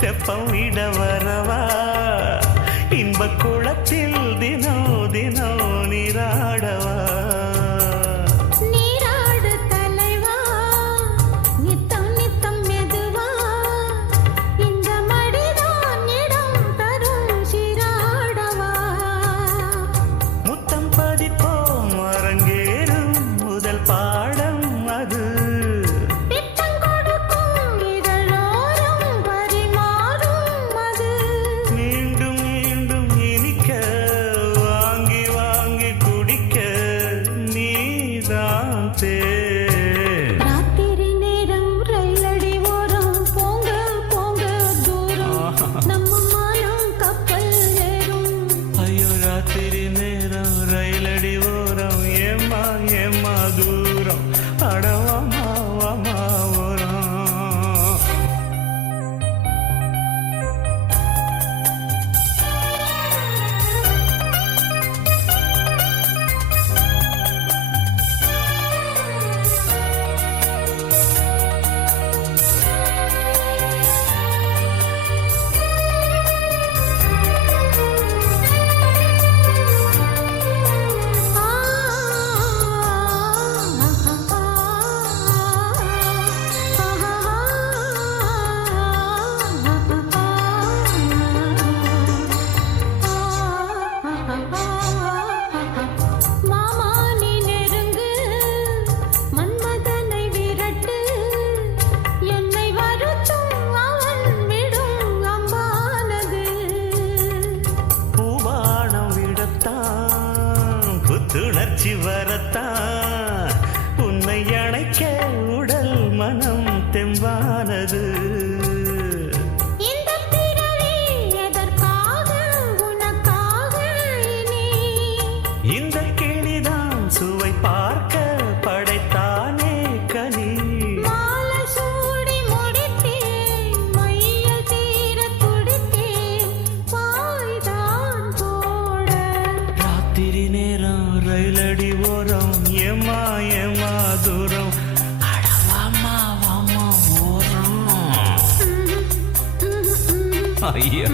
தெப்பமிட வரவா இன்ப குளத்தில் தினோ தினோ நீராடவா நீராடு தலைவா நித்தம் நித்தம் மெதுவா இந்த மடிதான் இடம் தரும் சீராடவா முத்தம் பதிப்போம் அரங்கேறும் முதல் பாடம் அது ராத்திரி நேரம் ரயிலடி ஓரம் போங்க போங்க தூரம் நம்ம மானம் கப்பல் ஏறும் ஐயோ ராத்திரி நேரம் ரயிலடி ஓரம் ஏமா ஏமா தூரம் அடவாமா வாமா ஓரம் துணர்ச்சி வரத்தான் உன்னை அணைக்க உடல் மனம் தெம்பானது இந்த பிறவி எதற்காக உனக்காக இனி இந்த கிளிதான் சுவை பார்க்க படைத்தானே கனி மாலை சூடி முடித்தேன் மையல் தீர துடித்தேன் வாய்தான் போட ராத்திரி நேரம் ரயிலடி ஓரம் ஏமா ஏமா தூரம் அடவாமா வாமா ஓரம் ஐயா